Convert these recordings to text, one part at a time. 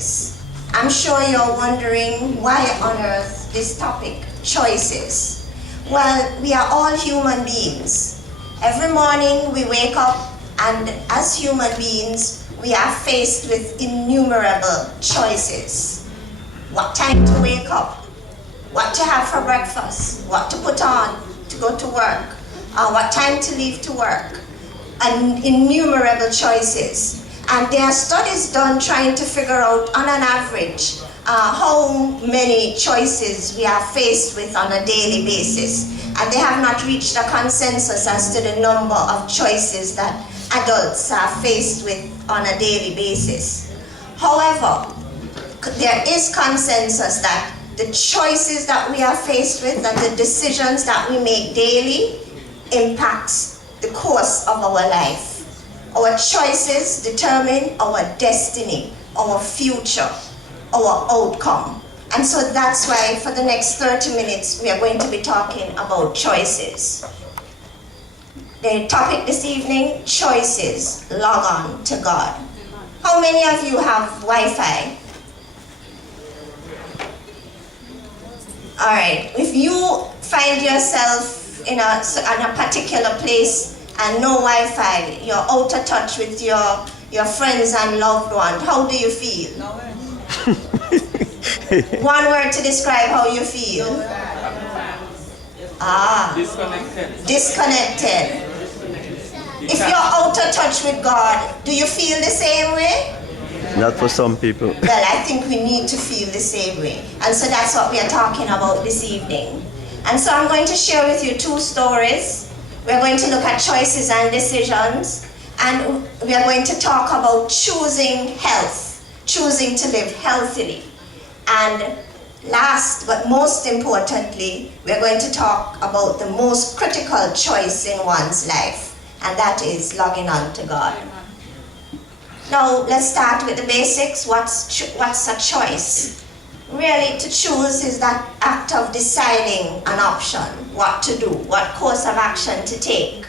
choices. I'm sure you're wondering why on earth this topic, choices. Well, we are all human beings. Every morning we wake up, and as human beings, we are faced with innumerable choices. What time to wake up, what to have for breakfast, what to put on to go to work, what time to leave to work, and innumerable choices. And there are studies done trying to figure out, on an average, how many choices we are faced with on a daily basis. And they have not reached a consensus as to the number of choices that adults are faced with on a daily basis. However, there is consensus that the choices that we are faced with and the decisions that we make daily impacts the course of our life. Our choices determine our destiny, our future, our outcome. And so that's why for the next 30 minutes we are going to be talking about choices. The topic this evening, choices, log on to God. How many of you have Wi-Fi? All right, if you find yourself in a particular place and no Wi-Fi, you're out of touch with your friends and loved ones, how do you feel? One word to describe how you feel. Disconnected. Disconnected. If you're out of touch with God, do you feel the same way? Not for some people. Well, I think we need to feel the same way. And so that's what we are talking about this evening. And so I'm going to share with you two stories. We're going to look at choices and decisions. And we are going to talk about choosing health, choosing to live healthily. And last but most importantly, we're going to talk about the most critical choice in one's life. And that is logging on to God. Now, let's start with the basics. What's a choice? Really, to choose is that act of deciding an option, what to do, what course of action to take.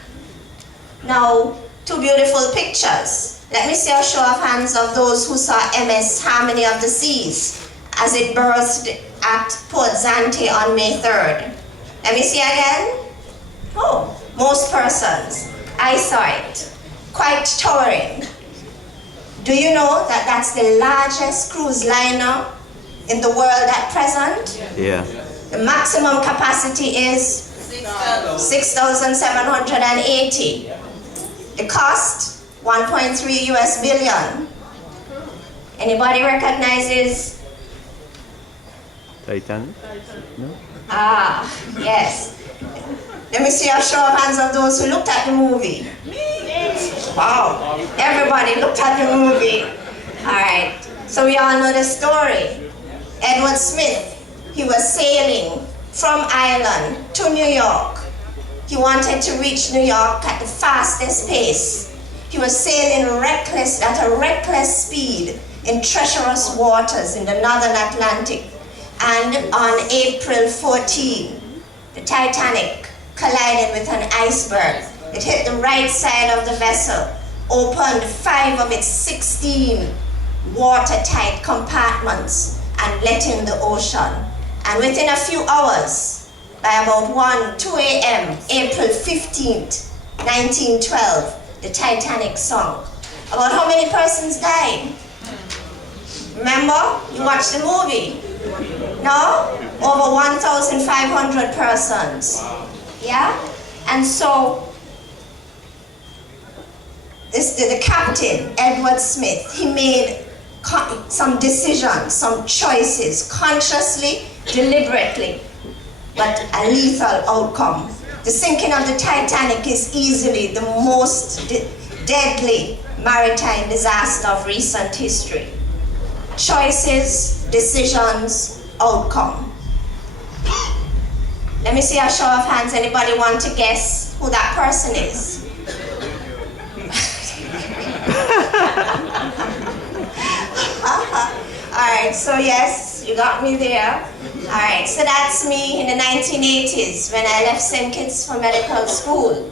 Now, two beautiful pictures. Let me see a show of hands of those who saw MS Harmony of the Seas as it birthed at Port Zante on May 3rd. Let me see again. Oh, most persons. I saw it. Quite towering. Do you know that that's the largest cruise liner in the world at present? Yeah. The maximum capacity is 6,780. The cost, 1.3 US billion. Anybody recognizes? Titan? No? Yes. Let me see a show of hands of those who looked at the movie. Wow, everybody looked at the movie. All right, so we all know the story. Edward Smith, he was sailing from Ireland to New York. He wanted to reach New York at the fastest pace. He was sailing at a reckless speed in treacherous waters in the northern Atlantic. And on April 14, the Titanic collided with an iceberg. It hit the right side of the vessel, opened 5 of its 16 watertight compartments, and let in the ocean. And within a few hours, by about 2 a.m., April 15th, 1912, the Titanic sunk. About how many persons died? Remember? You watched the movie? No? Over 1,500 persons. Yeah? And so, the captain, Edward Smith, he made some decisions, some choices, consciously, deliberately, but a lethal outcome. The sinking of the Titanic is easily the most deadly maritime disaster of recent history. Choices, decisions, outcome. Let me see a show of hands. Anybody want to guess who that person is? Alright, so yes, you got me there. Alright, so that's me in the 1980s when I left St. Kitts for medical school.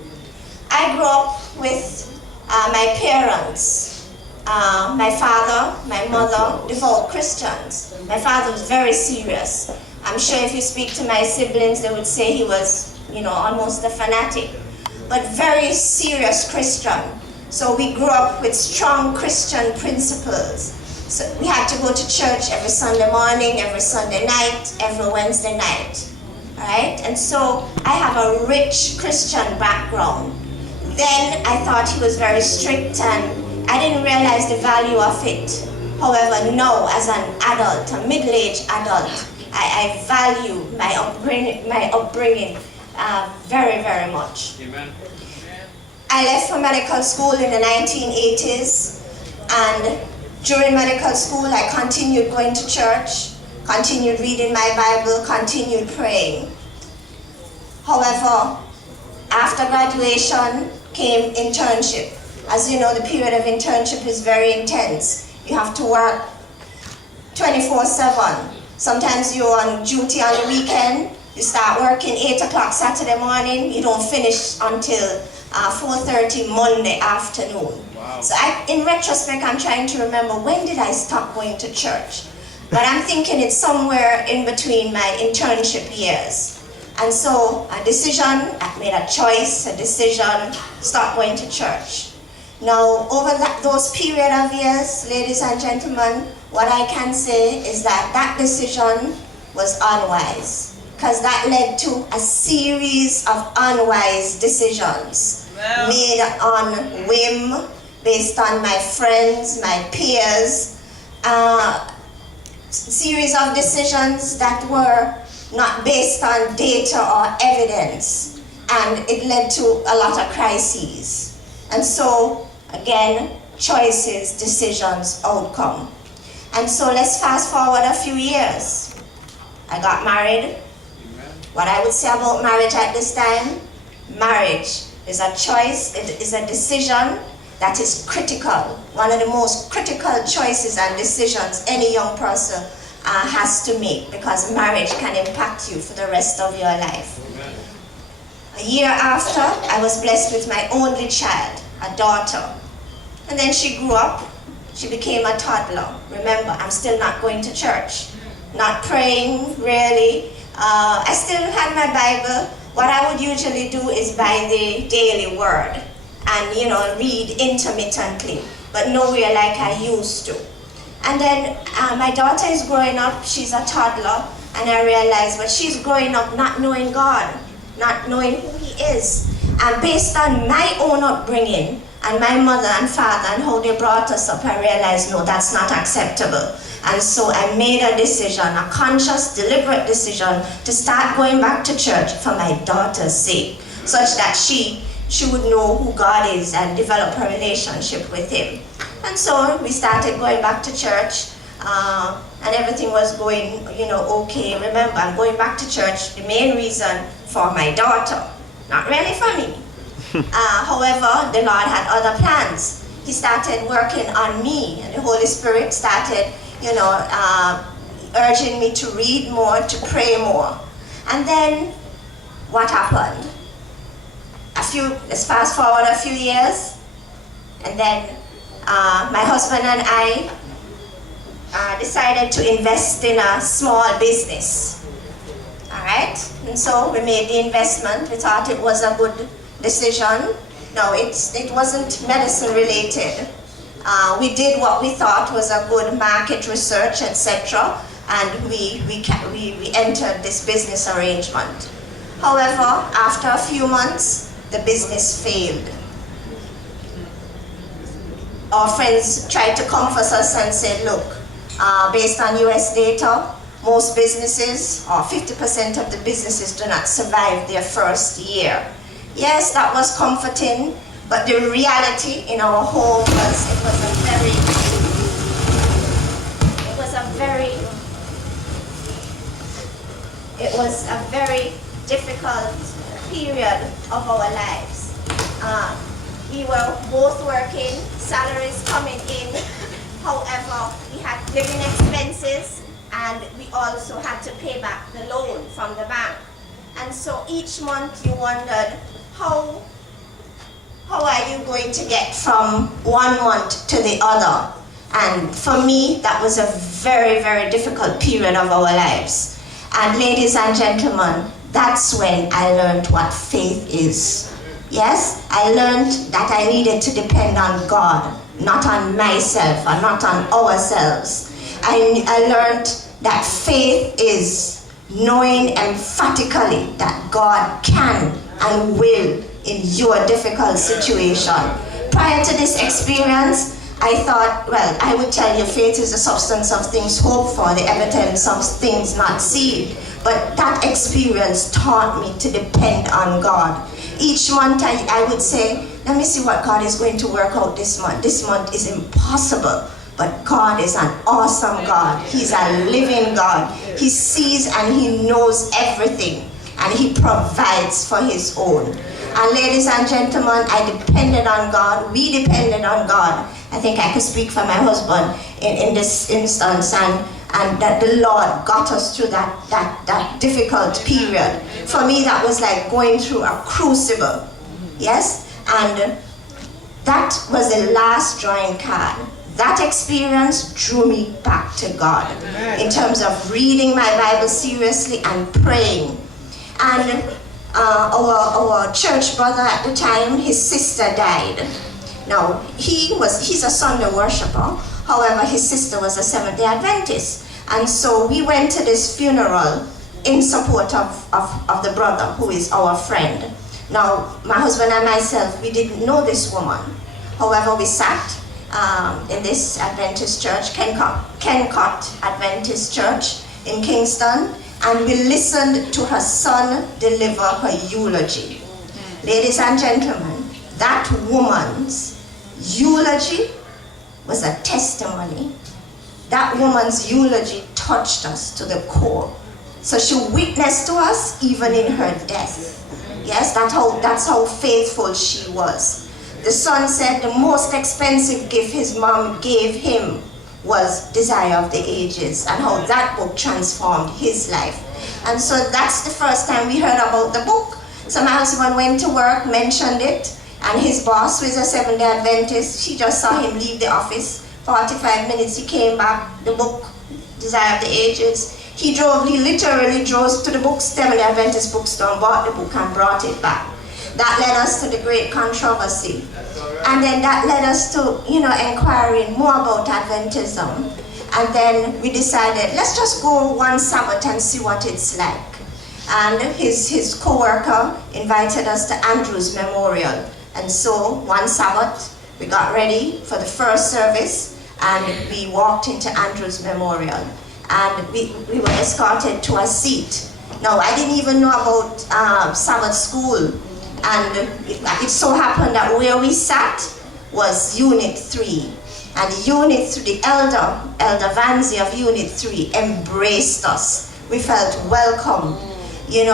I grew up with my parents. My father, my mother, devout Christians. My father was very serious. I'm sure if you speak to my siblings, they would say he was, almost a fanatic, but very serious Christian. So we grew up with strong Christian principles. So we had to go to church every Sunday morning, every Sunday night, every Wednesday night. All right? And so I have a rich Christian background. Then I thought he was very strict and I didn't realize the value of it. However, now as an adult, a middle-aged adult, I value my upbringing very, very much. Amen. I left for medical school in the 1980s, and during medical school I continued going to church, continued reading my Bible, continued praying. However, after graduation came internship. As you know, the period of internship is very intense. You have to work 24/7. Sometimes you're on duty on the weekend. You start working 8 o'clock Saturday morning. You don't finish until 4:30 Monday afternoon. Wow. So in retrospect, I'm trying to remember, when did I stop going to church? But I'm thinking it's somewhere in between my internship years. And so a decision, I made a choice, a decision, stop going to church. Now, over those period of years, ladies and gentlemen, what I can say is that that decision was unwise, because that led to a series of unwise decisions made on whim, based on my friends, my peers, series of decisions that were not based on data or evidence, and it led to a lot of crises. And so, again, choices, decisions, outcome. And so let's fast forward a few years. I got married. What I would say about marriage at this time, marriage is a choice, it is a decision that is critical. One of the most critical choices and decisions any young person has to make, because marriage can impact you for the rest of your life. Amen. A year after, I was blessed with my only child, a daughter. And then she grew up, she became a toddler. Remember, I'm still not going to church, not praying really. I still had my Bible. What I would usually do is buy the daily word and read intermittently, but nowhere like I used to. And then my daughter is growing up, she's a toddler, and I realized, well, she's growing up not knowing God, not knowing who He is. And based on my own upbringing, and my mother and father and how they brought us up, I realized, no, that's not acceptable. And so I made a decision, a conscious, deliberate decision, to start going back to church for my daughter's sake, such that she would know who God is and develop a relationship with Him. And so we started going back to church, and everything was going, okay. Remember, I'm going back to church, the main reason for my daughter, not really for me. However, the Lord had other plans. He started working on me, and the Holy Spirit started, urging me to read more, to pray more. And then, what happened? Let's fast forward a few years, and then my husband and I decided to invest in a small business. All right? And so we made the investment. We thought it was a good decision. No, it wasn't medicine related. We did what we thought was a good market research, etc., and we entered this business arrangement. However, after a few months, the business failed. Our friends tried to comfort us and said, look, based on US data, most businesses, or 50% of the businesses, do not survive their first year. Yes, that was comforting, but the reality in our home was it was a very difficult period of our lives. We were both working, salaries coming in. However, we had living expenses, and we also had to pay back the loan from the bank. And so each month you wondered, how how are you going to get from 1 month to the other? And for me, that was a very, very difficult period of our lives. And ladies and gentlemen, that's when I learned what faith is. Yes, I learned that I needed to depend on God, not on myself or not on ourselves. I learned that faith is knowing emphatically that God can and will in your difficult situation. Prior to this experience, I thought, well, I would tell you faith is the substance of things hoped for, the evidence of things not seen. But that experience taught me to depend on God. Each month I would say, let me see what God is going to work out this month. This month is impossible, but God is an awesome God. He's a living God. He sees and He knows everything, and He provides for His own. And ladies and gentlemen, I depended on God. We depended on God. I think I could speak for my husband in this instance, and that the Lord got us through that difficult period. For me, that was like going through a crucible. Yes? And that was the last drawing card. That experience drew me back to God in terms of reading my Bible seriously and praying. And our church brother at the time, his sister died. Now, he's a Sunday worshiper. However, his sister was a Seventh-day Adventist. And so we went to this funeral in support of the brother, who is our friend. Now, my husband and myself, we didn't know this woman. However, we sat in this Adventist church, Kencott Adventist Church in Kingston, and we listened to her son deliver her eulogy. Ladies and gentlemen, that woman's eulogy was a testimony. That woman's eulogy touched us to the core. So she witnessed to us even in her death. Yes, that's how faithful she was. The son said the most expensive gift his mom gave him was Desire of the Ages, and how that book transformed his life. And so that's the first time we heard about the book. So my husband went to work, mentioned it, and his boss, who is a Seventh-day Adventist, she just saw him leave the office. 45 minutes he came back, the book, Desire of the Ages. He literally drove to the Seventh-day Adventist bookstore, bought the book and brought it back. That led us to the great controversy. And then that led us to, inquiring more about Adventism. And then we decided, let's just go one Sabbath and see what it's like. And his co-worker invited us to Andrew's Memorial. And so one Sabbath, we got ready for the first service, and we walked into Andrew's Memorial. And we were escorted to a seat. Now, I didn't even know about Sabbath school. And it so happened that where we sat was Unit 3. And Unit 3, the Elder Vanzi of Unit 3 embraced us. We felt welcome, and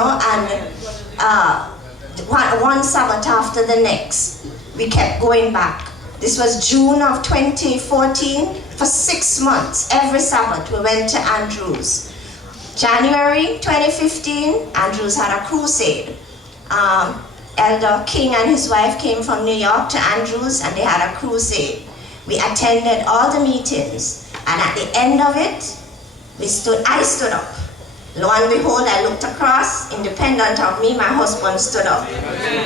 one Sabbath after the next, we kept going back. This was June of 2014. For 6 months, every Sabbath, we went to Andrews. January 2015, Andrews had a crusade. Elder King and his wife came from New York to Andrews, and they had a crusade. We attended all the meetings, and at the end of it, I stood up. Lo and behold, I looked across, independent of me, my husband stood up.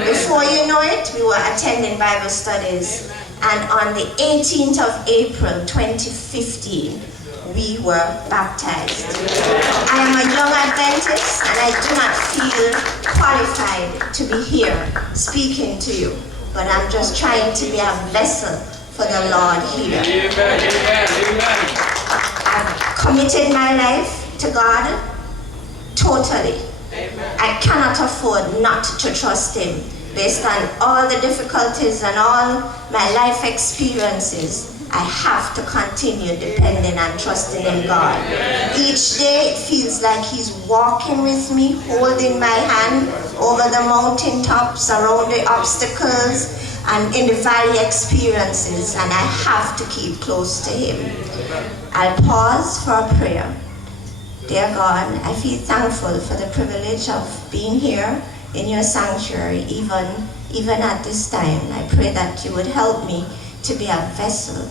Before you know it, we were attending Bible studies, and on the 18th of April 2015, we were baptized. I am a young Adventist, and I do not feel qualified to be here speaking to you, but I'm just trying to be a vessel for the Lord here. I've committed my life to God totally. I cannot afford not to trust Him based on all the difficulties and all my life experiences. I have to continue depending and trusting in God. Each day it feels like He's walking with me, holding my hand over the mountaintops, around the obstacles, and in the valley experiences, and I have to keep close to Him. I'll pause for a prayer. Dear God, I feel thankful for the privilege of being here in your sanctuary, even even at this time, I pray that you would help me to be a vessel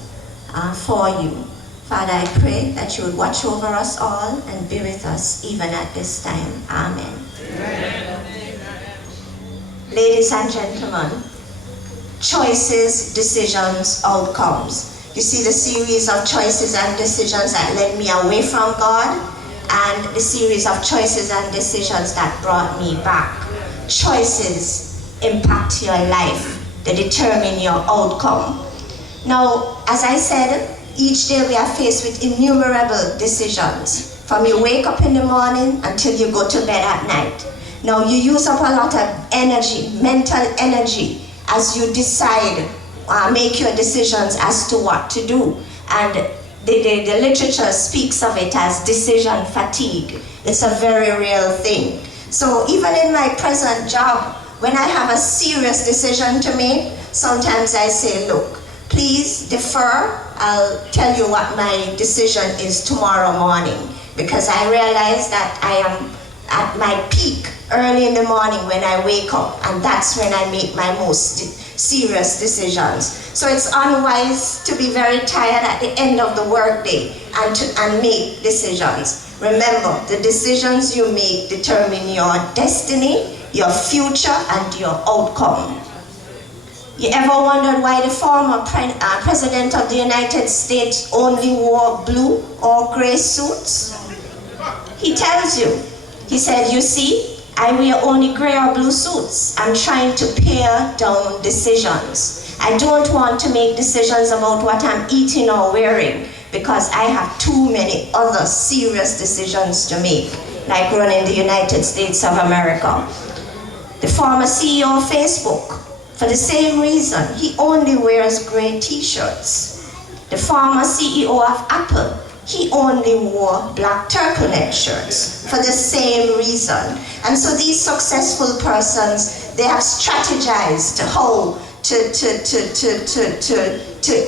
for you. Father, I pray that you would watch over us all and be with us even at this time. Amen. Amen. Ladies and gentlemen, choices, decisions, outcomes. You see the series of choices and decisions that led me away from God, and the series of choices and decisions that brought me back. Choices impact your life. They determine your outcome. Now, as I said, each day we are faced with innumerable decisions. From you wake up in the morning until you go to bed at night. Now, you use up a lot of energy, mental energy, as you decide, make your decisions as to what to do. And the literature speaks of it as decision fatigue. It's a very real thing. So even in my present job, when I have a serious decision to make, sometimes I say, look, please defer. I'll tell you what my decision is tomorrow morning, because I realize that I am at my peak early in the morning when I wake up, and that's when I make my most serious decisions. So it's unwise to be very tired at the end of the workday and make decisions. Remember, the decisions you make determine your destiny, your future, and your outcome. You ever wondered why the former President of the United States only wore blue or gray suits? He tells you. He said, you see, I wear only gray or blue suits. I'm trying to pare down decisions. I don't want to make decisions about what I'm eating or wearing, because I have too many other serious decisions to make, like running the United States of America. The former CEO of Facebook, for the same reason, he only wears gray t-shirts. The former CEO of Apple, he only wore black turtleneck shirts for the same reason. And so these successful persons, they have strategized how to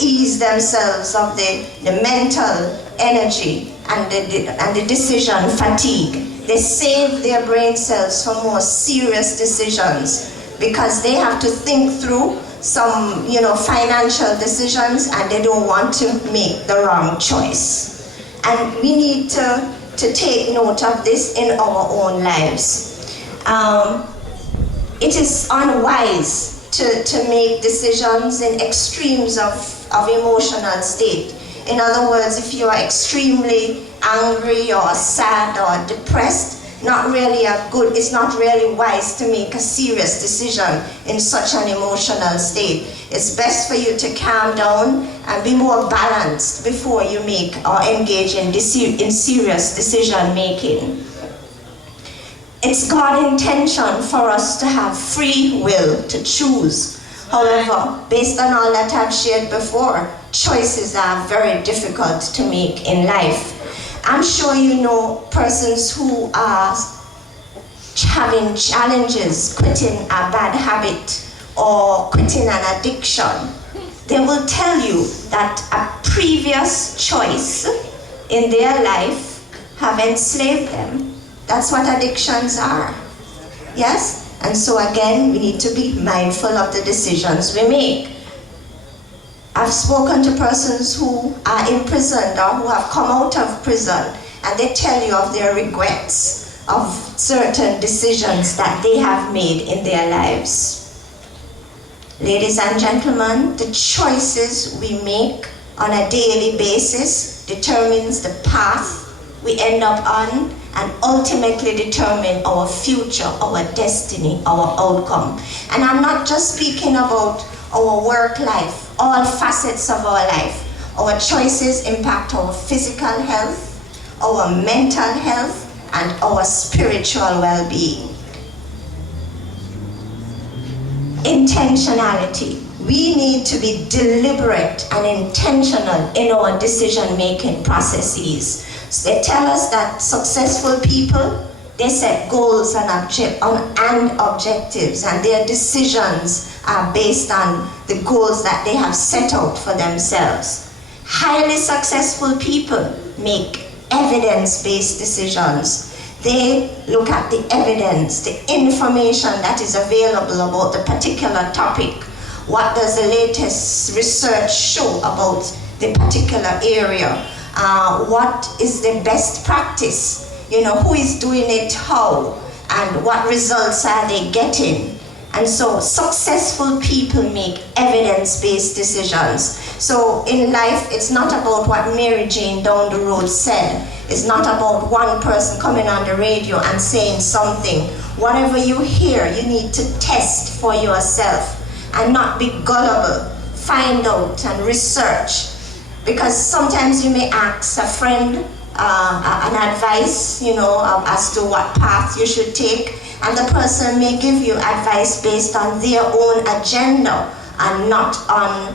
ease themselves of the mental energy and the decision fatigue. They save their brain cells for more serious decisions, because they have to think through some, financial decisions, and they don't want to make the wrong choice. And we need to take note of this in our own lives. It is unwise to make decisions in extremes of emotional state. In other words, if you are extremely angry or sad or depressed, it's not really wise to make a serious decision in such an emotional state. It's best for you to calm down and be more balanced before you make or engage in serious decision making. It's God's intention for us to have free will to choose. However, based on all that I've shared before, choices are very difficult to make in life. I'm sure you know persons who are having challenges quitting a bad habit or quitting an addiction. They will tell you that a previous choice in their life have enslaved them. That's what addictions are. Yes? And so again, we need to be mindful of the decisions we make. I've spoken to persons who are imprisoned or who have come out of prison, and they tell you of their regrets of certain decisions that they have made in their lives. Ladies and gentlemen, the choices we make on a daily basis determines the path we end up on, and ultimately determine our future, our destiny, our outcome. And I'm not just speaking about our work life, all facets of our life. Our choices impact our physical health, our mental health, and our spiritual well-being. Intentionality. We need to be deliberate and intentional in our decision-making processes. So they tell us that successful people, they set goals and objectives, and their decisions are based on the goals that they have set out for themselves. Highly successful people make evidence-based decisions. They look at the evidence, the information that is available about the particular topic. What does the latest research show about the particular area? What is the best practice? Who is doing it how? And what results are they getting? And so successful people make evidence-based decisions. So in life, it's not about what Mary Jane down the road said. It's not about one person coming on the radio and saying something. Whatever you hear, you need to test for yourself and not be gullible. Find out and research. Because sometimes you may ask a friend an advice, as to what path you should take, and the person may give you advice based on their own agenda and not on,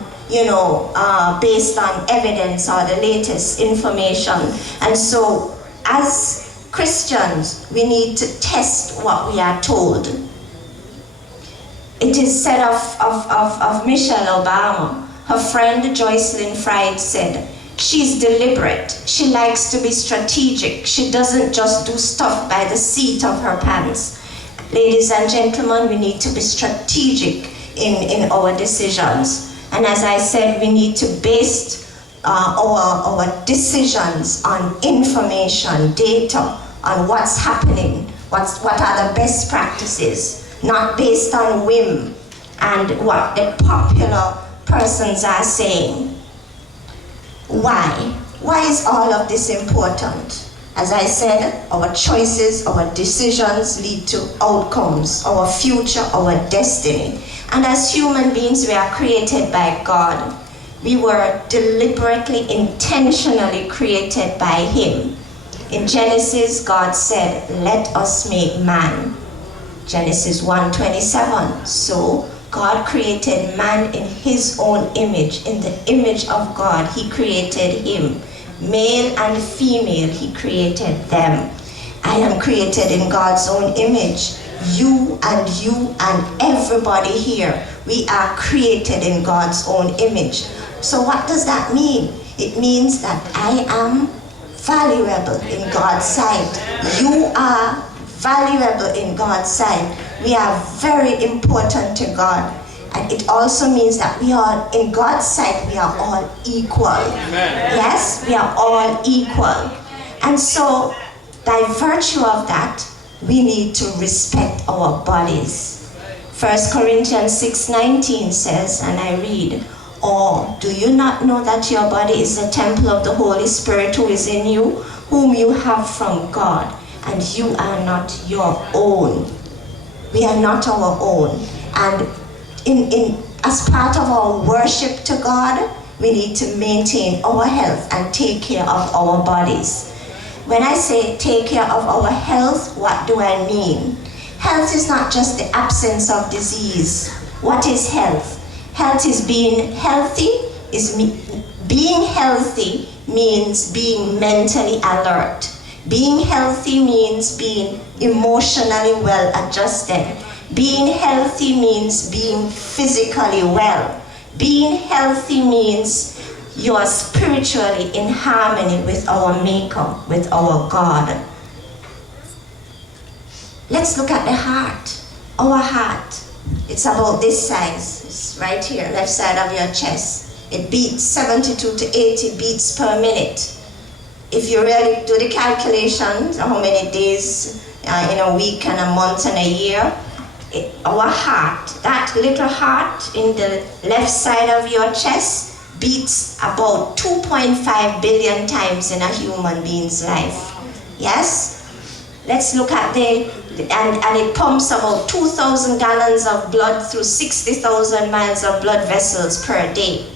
based on evidence or the latest information. And so, as Christians, we need to test what we are told. It is said of Michelle Obama, her friend Joycelyn Fried said, she's deliberate. She likes to be strategic. She doesn't just do stuff by the seat of her pants. Ladies and gentlemen, we need to be strategic in our decisions. And as I said, we need to base our decisions on information, data, on what's happening, what are the best practices, not based on whim and what the popular persons are saying. Why? Why is all of this important? As I said, our choices, our decisions lead to outcomes, our future, our destiny. And as human beings, we are created by God. We were deliberately, intentionally created by Him. In Genesis, God said, "Let us make man." Genesis 1:27. So, God created man in His own image. In the image of God, He created him. Male and female, He created them. I am created in God's own image. You and everybody here, we are created in God's own image. So what does that mean? It means that I am valuable in God's sight. You are valuable in God's sight. We are very important to God. And it also means that we are, in God's sight, we are all equal. Amen. Yes, we are all equal. And so, by virtue of that, we need to respect our bodies. 1 Corinthians 6:19 says, and I read, "Or do you not know that your body is the temple of the Holy Spirit who is in you, whom you have from God, and you are not your own?" We are not our own. And as part of our worship to God, we need to maintain our health and take care of our bodies. When I say take care of our health, what do I mean? Health is not just the absence of disease. What is health? Health is being healthy. Being healthy means being mentally alert. Being healthy means being emotionally well adjusted. Being healthy means being physically well. Being healthy means you are spiritually in harmony with our Maker, with our God. Let's look at the heart. Our heart, it's about this size. It's right here, left side of your chest. It beats 72 to 80 beats per minute. If you really do the calculations, how many days in a week and a month and a year, our heart, that little heart in the left side of your chest, beats about 2.5 billion times in a human being's life. Yes? Let's look at and it pumps about 2,000 gallons of blood through 60,000 miles of blood vessels per day.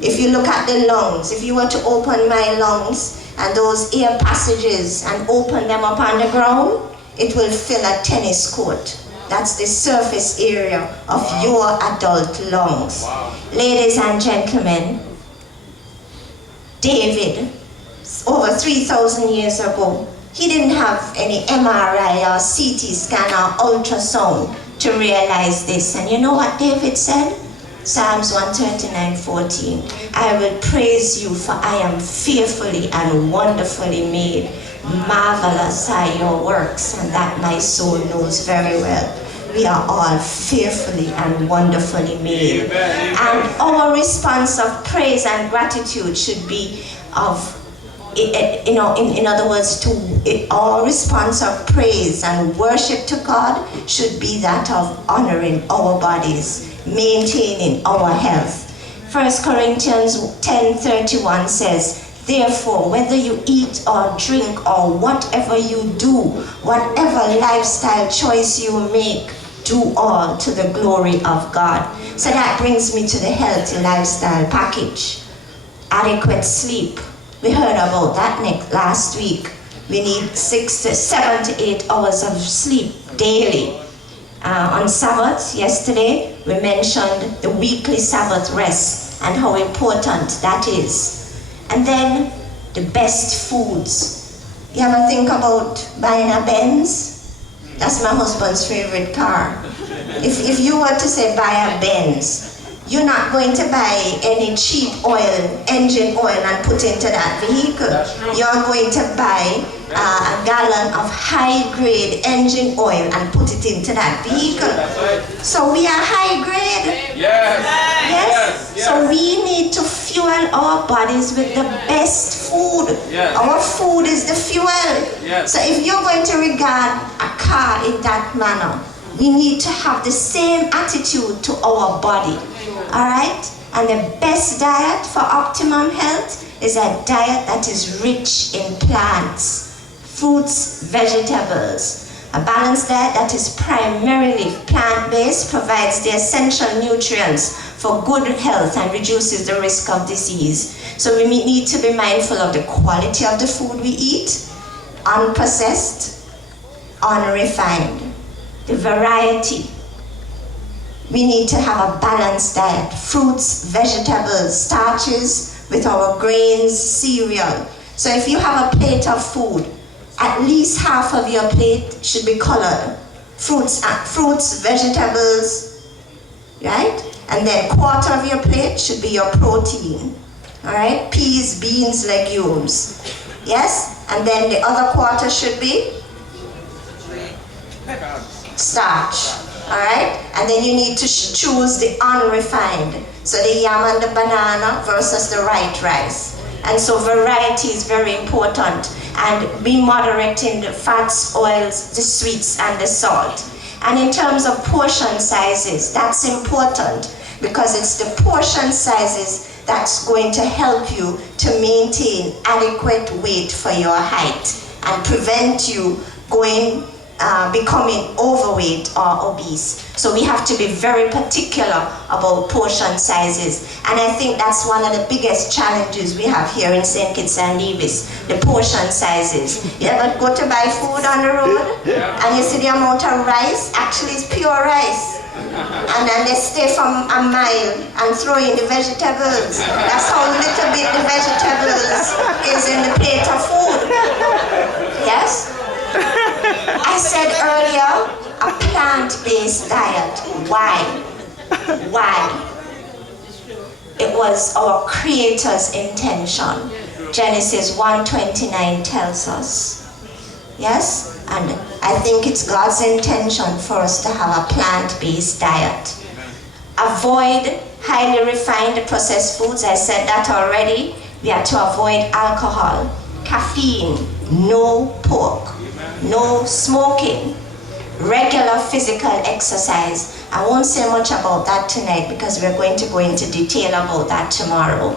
If you look at the lungs, if you were to open my lungs and those air passages and open them up on the ground, it will fill a tennis court. That's the surface area of your adult lungs. Wow. Ladies and gentlemen, David, over 3,000 years ago, he didn't have any MRI or CT scan or ultrasound to realize this. And you know what David said? Psalms 139:14. "I will praise you, for I am fearfully and wonderfully made. Marvelous are your works, and that my soul knows very well. We are all fearfully and wonderfully made. And our response of praise and gratitude should be of, in other words, our response of praise and worship to God should be that of honoring our bodies, maintaining our health. 1 Corinthians 10:31 says, therefore, whether you eat or drink or whatever you do, whatever lifestyle choice you make, do all to the glory of God. So that brings me to the healthy lifestyle package. Adequate sleep. We heard about that last week. We need 7 to 8 hours of sleep daily. On Sabbath, yesterday, we mentioned the weekly Sabbath rest and how important that is. And then the best foods. You ever think about buying a Benz? That's my husband's favorite car. If you were to say buy a Benz, you're not going to buy any cheap engine oil and put into that vehicle. You're going to buy a gallon of high-grade engine oil and put it into that vehicle. So we are high-grade. Yes. So we need to fuel our bodies with the best food. Our food is the fuel. So if you're going to regard a car in that manner, we need to have the same attitude to our body. Alright? And the best diet for optimum health is a diet that is rich in plants, fruits, vegetables. A balanced diet that is primarily plant-based provides the essential nutrients for good health and reduces the risk of disease. So we need to be mindful of the quality of the food we eat, unprocessed, unrefined, the variety. We need to have a balanced diet, fruits, vegetables, starches with our grains, cereal. So if you have a plate of food, at least half of your plate should be colored. Fruits, vegetables, right? And then quarter of your plate should be your protein, all right? Peas, beans, legumes, yes? And then the other quarter should be starch, all right? And then you need to choose the unrefined. So the yam and the banana versus the white rice. And so variety is very important. And be moderate in the fats, oils, the sweets, and the salt. And in terms of portion sizes, that's important because it's the portion sizes that's going to help you to maintain adequate weight for your height and prevent you becoming overweight or obese. So we have to be very particular about portion sizes. And I think that's one of the biggest challenges we have here in St. Kitts and Nevis, the portion sizes. You ever go to buy food on the road and you see the amount of rice? Actually, it's pure rice. And then they stay from a mile and throw in the vegetables. That's how little bit the vegetables is in the plate of food. Yes? I said earlier, a plant-based diet. Why? It was our Creator's intention. Genesis 1:29 tells us. Yes? And I think it's God's intention for us to have a plant-based diet. Avoid highly refined processed foods. I said that already. We have to avoid alcohol, caffeine, no pork, no smoking, regular physical exercise. I won't say much about that tonight because we're going to go into detail about that tomorrow.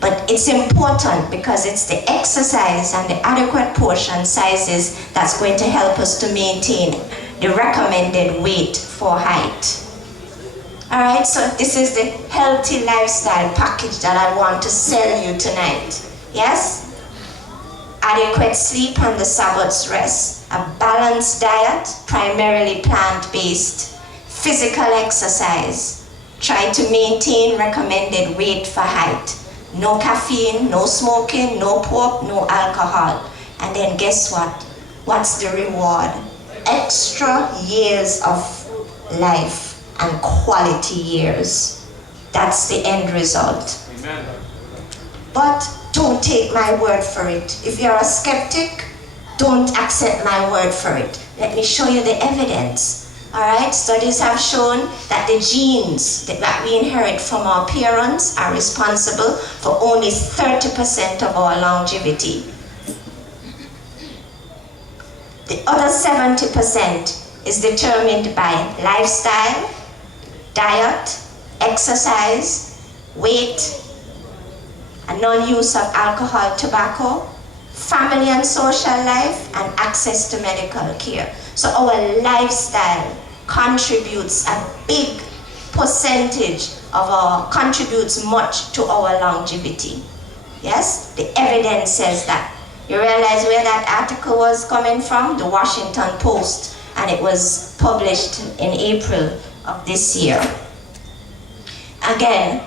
But it's important because it's the exercise and the adequate portion sizes that's going to help us to maintain the recommended weight for height. Alright, so this is the healthy lifestyle package that I want to sell you tonight. Yes? Adequate sleep and the Sabbath's rest, a balanced diet, primarily plant-based, physical exercise, try to maintain recommended weight for height, no caffeine, no smoking, no pork, no alcohol, and then guess what? What's the reward? Extra years of life and quality years. That's the end result. Amen. but don't take my word for it. If you're a skeptic, don't accept my word for it. Let me show you the evidence. Alright, studies have shown that the genes that we inherit from our parents are responsible for only 30% of our longevity. The other 70% is determined by lifestyle, diet, exercise, weight, a non-use of alcohol, tobacco, family and social life, and access to medical care. So our lifestyle contributes a big percentage contributes much to our longevity. Yes, the evidence says that. You realize where that article was coming from? The Washington Post, and it was published in April of this year. Again,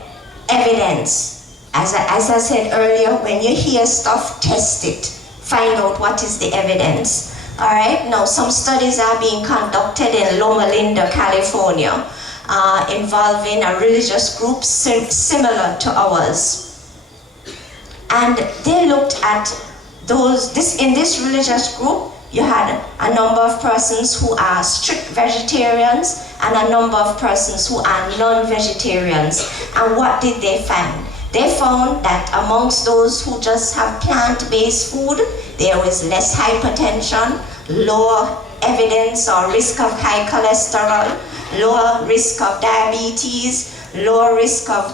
evidence. As I said earlier, when you hear stuff, test it. Find out what is the evidence. All right, now some studies are being conducted in Loma Linda, California, involving a religious group similar to ours. And they looked at in this religious group, you had a number of persons who are strict vegetarians and a number of persons who are non-vegetarians. And what did they find? They found that amongst those who just have plant-based food, there was less hypertension, lower evidence or risk of high cholesterol, lower risk of diabetes, lower risk of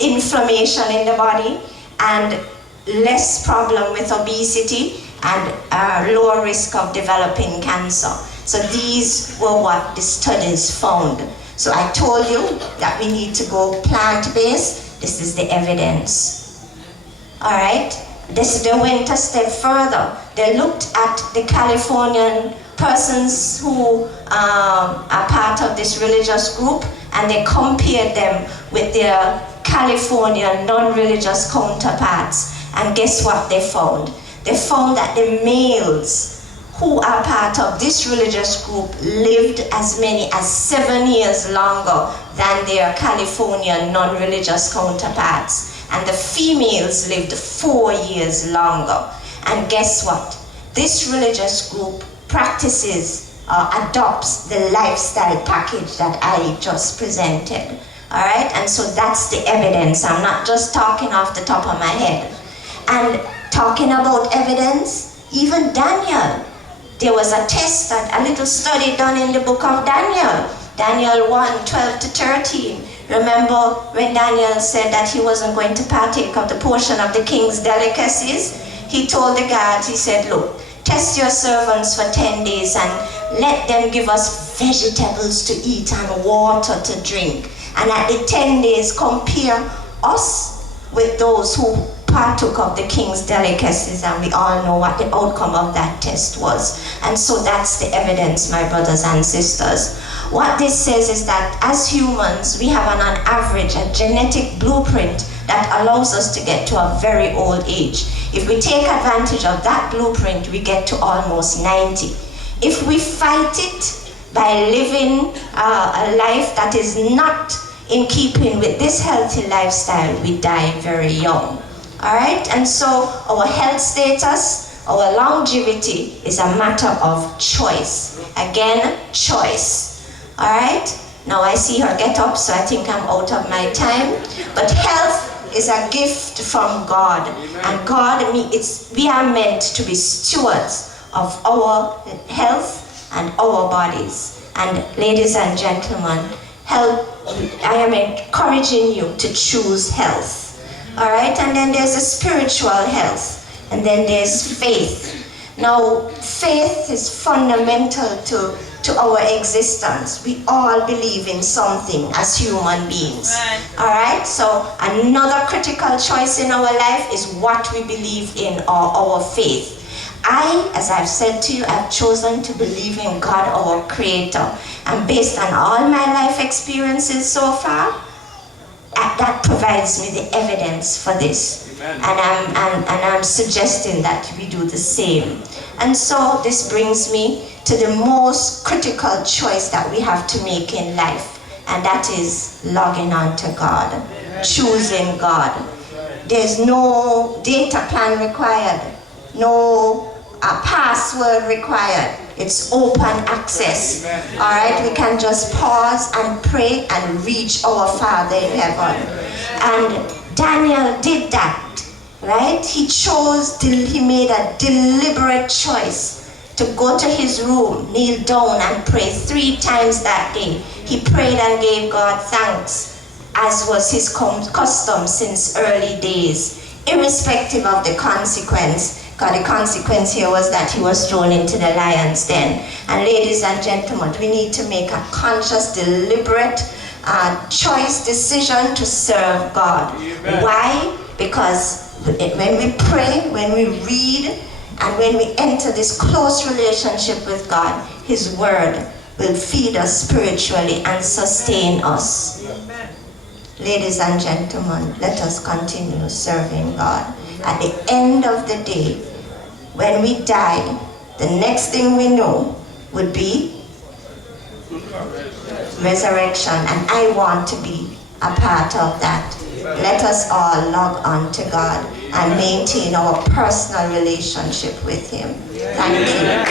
inflammation in the body, and less problem with obesity, and lower risk of developing cancer. So these were what the studies found. So I told you that we need to go plant-based. This is the evidence. All right? They went a step further. They looked at the Californian persons who are part of this religious group, and they compared them with their Californian non-religious counterparts. And guess what they found? They found that the males who are part of this religious group lived as many as 7 years longer than their Californian non-religious counterparts. And the females lived 4 years longer. And guess what? This religious group practices or adopts the lifestyle package that I just presented. All right? And so that's the evidence. I'm not just talking off the top of my head. And talking about evidence, even Daniel, there was a test, a little study done in the book of Daniel. Daniel 1, 12 to 13. Remember when Daniel said that he wasn't going to partake of the portion of the king's delicacies? He told the guards, he said, look, test your servants for 10 days and let them give us vegetables to eat and water to drink. And at the 10 days, compare us with those who partook of the king's delicacies, and we all know what the outcome of that test was. And so that's the evidence, my brothers and sisters. What this says is that as humans, we have on average a genetic blueprint that allows us to get to a very old age. If we take advantage of that blueprint, we get to almost 90. If we fight it by living a life that is not in keeping with this healthy lifestyle, we die very young. All right, and so our health status, our longevity is a matter of choice. Again, choice. All right, now I see her get up, so I think I'm out of my time. But health is a gift from God, and God, we are meant to be stewards of our health and our bodies. And ladies and gentlemen, I am encouraging you to choose health. All right, and then there's a spiritual health, and then there's faith. Now, faith is fundamental to our existence. We all believe in something as human beings. Right. All right, so another critical choice in our life is what we believe in, or our faith. As I've said to you, I've chosen to believe in God, our Creator. And based on all my life experiences so far, that provides me the evidence for this. And I'm suggesting that we do the same. And so this brings me to the most critical choice that we have to make in life, and that is logging on to God, choosing God. There's no data plan required, no password required. It's open access. All right, we can just pause and pray and reach our Father in heaven. And Daniel did that, right? He made a deliberate choice to go to his room, kneel down and pray 3 times that day. He prayed and gave God thanks, as was his custom since early days, irrespective of the consequence. Because the consequence here was that he was thrown into the lion's den. And ladies and gentlemen, we need to make a conscious, deliberate choice, decision to serve God. Amen. Why? Because when we pray, when we read, and when we enter this close relationship with God, his word will feed us spiritually and sustain us. Amen. Ladies and gentlemen, let us continue serving God. At the end of the day, when we die, the next thing we know would be resurrection, and I want to be a part of that. Let us all log on to God and maintain our personal relationship with him. Thank you.